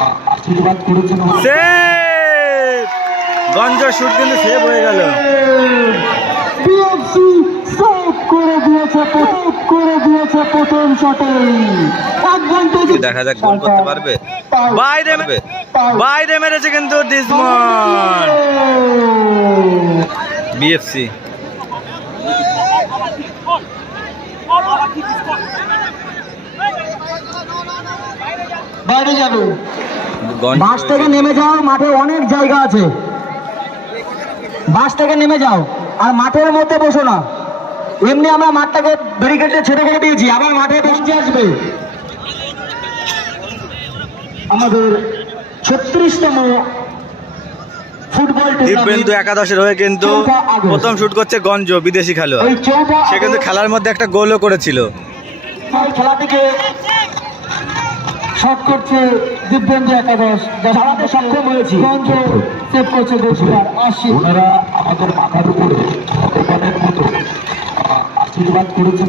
আশীর্বাদ করেছেন সেভ! গঞ্জ শুট কিন্তু সেভ হয়ে গেল। পিএফসি সেভ করে দিয়েছে সেভ করে দিয়েছে প্রথম শটে। অ্যাডভান্টেজ দেখা যাক গোল করতে পারবে। বাইরে মে- বাইরে মেরেছে কিন্তু ডিসমন্ড বিএফসি। বাইরে যাবে। বাস থেকে নেমে যাও মাঠে অনেক জায়গা আছে। বাস থেকে নেমে যাও আর মাঠের মধ্যে বসো না। এমনি আমরা মাঠটাকে ব্যারিকেডে ছেড়ে করে দিয়েছি আবার মাঠে বসতে আসবে। আমাদের ছত্রিশতম ফুটবল দিব্যেন্দু একাদশের হয়ে কিন্তু প্রথম শুট করছে গঞ্জ বিদেশি খেলোয়াড়। সে কিন্তু খেলার মধ্যে একটা গোলও করেছিল। খেলাটিকে শট করছে দিব্যেন্দু একাদশ যা চালাতে সক্ষম হয়েছি। গঞ্জ সেভ করছে গোলকিপার আশি। ওনারা আমাদের মাথার উপরে ভগবানের মতো আশীর্বাদ করেছেন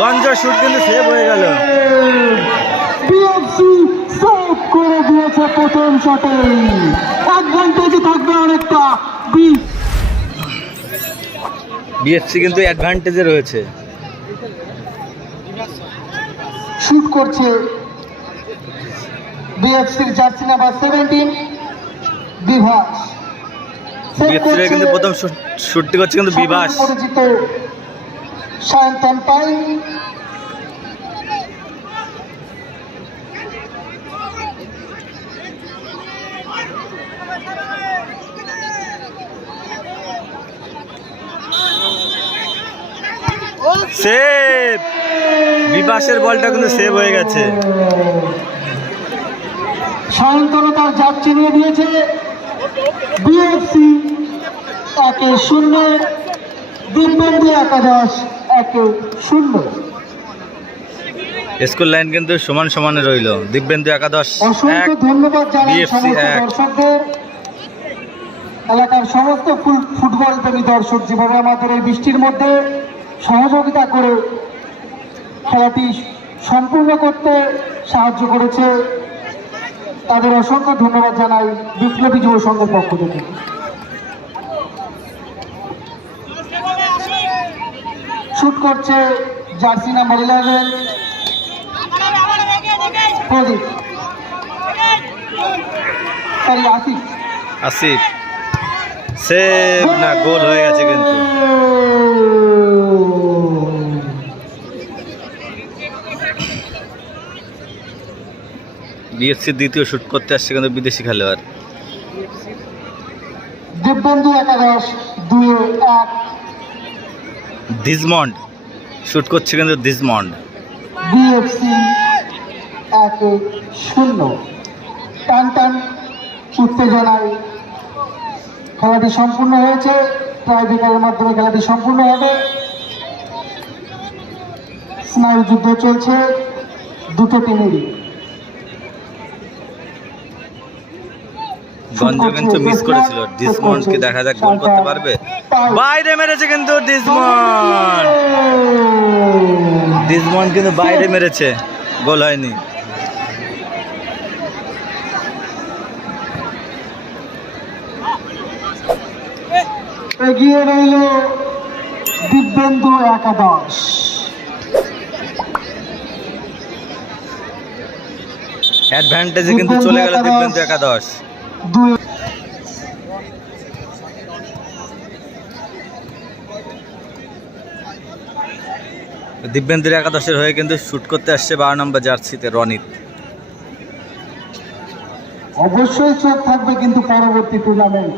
গঞ্জ শুট কিন্তু সেভ হয়ে গেল। পিএফসি সেভ করে দিয়েছে প্রথম শটে। অ্যাডভান্টেজ থাকবে অনেকটা। বি বিএফসি কিন্তু অ্যাডভান্টেজে রয়েছে। শুট করছে বিএফসির জার্সি নাম্বার সেভেন্টিন বিভাস। কিন্তু প্রথম শুটটি করছে কিন্তু সকল পরিচিত সায়ন্তন পাই সেভ বিবাসের বলটা কিন্তু সেভ হয়ে গেছে। সায়ন্তন তার জাত চিনিয়ে দিয়েছে বিএফসি একে শূন্য দিব্যেন্দু একাদশ একে শূন্য। স্কুল লাইন কিন্তু সমান সমানে রইল। দিব্যেন্দু একাদশ অসংখ্য ধন্যবাদ জানাই সমস্ত। দর্শকদের। এলাকার সমস্ত ফুটবল প্রেমী দর্শক যেভাবে আমাদের এই বৃষ্টির মধ্যে সহযোগিতা করে খেলাটি সম্পূর্ণ করতে সাহায্য করেছে। তাদের অসংখ্য ধন্যবাদ জানাই বিপ্লবী যুব সংঘের পক্ষ থেকে। শুট করছে jersey number eleven, Pradip. Asif. Asif. Save না, গোল হয়ে গেছে কিন্তু। বিএফসি দ্বিতীয় শুট করতে আসছে কিন্তু বিদেশি খেলোয়াড়। দিব্যেন্দু একাদশ দুই এক। ডিজমন্ড শুট করছে কিন্তু ডিজমন্ড বিএফসি একে শূন্য। টান টান উত্তেজনায় খেলাটি সম্পূর্ণ হয়েছে। ট্রাইব্রেকারের মাধ্যমে খেলাটি সম্পূর্ণ হবে। স্নায়ু যুদ্ধ চলছে। দুটো টিমেরই গঞ্জ কিন্তু মিস করেছিল। ডিসমন্ডকে দেখা যাক গোল করতে পারবে। বাইরে মেরেছে কিন্তু ডিসমন্ড। ডিসমন্ড কিন্তু বাইরে মেরেছে। গোল হয়নি। এগিয়ে রইল দিব্যেন্দু একাদশ। অ্যাডভান্টেজে কিন্তু চলে গেল দিব্যেন্দু একাদশ। দুই দিব্যেন্দুর একাদশের হয়ে কিন্তু শুট করতে আসছে বারো নম্বর জার্সিতে রনিত। অবশ্যই চোখ থাকবে কিন্তু পরবর্তী টুর্নামেন্ট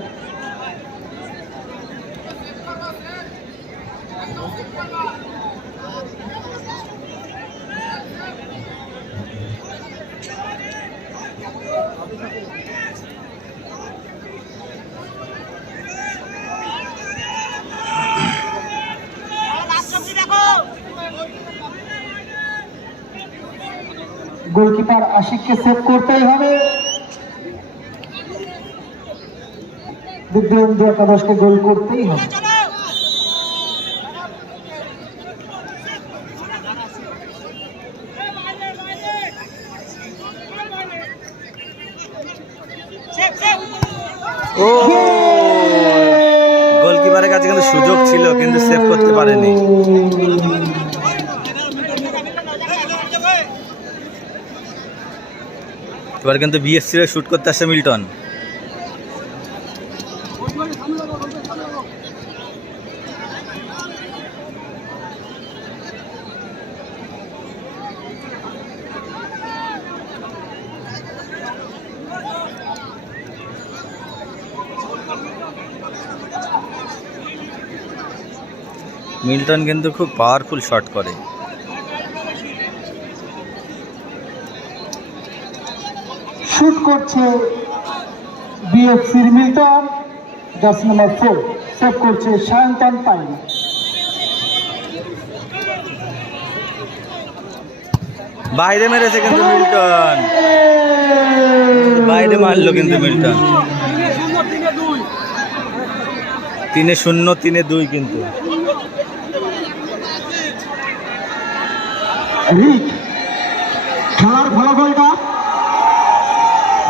গোলকিপার আশিককে সেভ করতেই হবে। দিব্যেন্দু একাদশকে গোল করতেই হবে। গোলকিপারের কাছে কিন্তু সুযোগ ছিল কিন্তু সেভ করতে পারেনি। এবার কিন্তু বিএসসি রে শুট করতে আসছে মিল্টন। মিল্টন কিন্তু খুব পাওয়ারফুল শট করে। শুট করছে বিএফসির মিল্টন নম্বর ফোর সেভ করছে সায়ন্তন পাইন বাইরে মেরেছে কিন্তু মিল্টন। বাইরে মারলো কিন্তু মিল্টন। তিনে শূন্য তিনে দুই কিন্তু। খেলার ফলাফলটা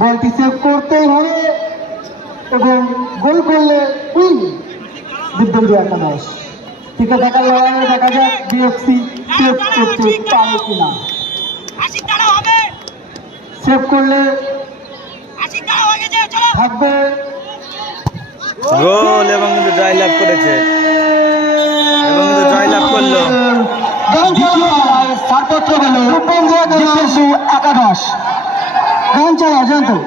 বলটি সেভ করতেই হবে এবং গোল করলে উইন দিব্যেন্দু একাদশ। টিকে থাকার লড়াইয়ে দেখা যাক বিএফসি সেভ করতে পারে কিনা। সেভ করলে থাকবে গোল এবং কিন্তু জয়লাভ করেছে। এবং কিন্তু জয়লাভ করল। ছাড়পত্র পেল একাদশ। 韩家老乡土。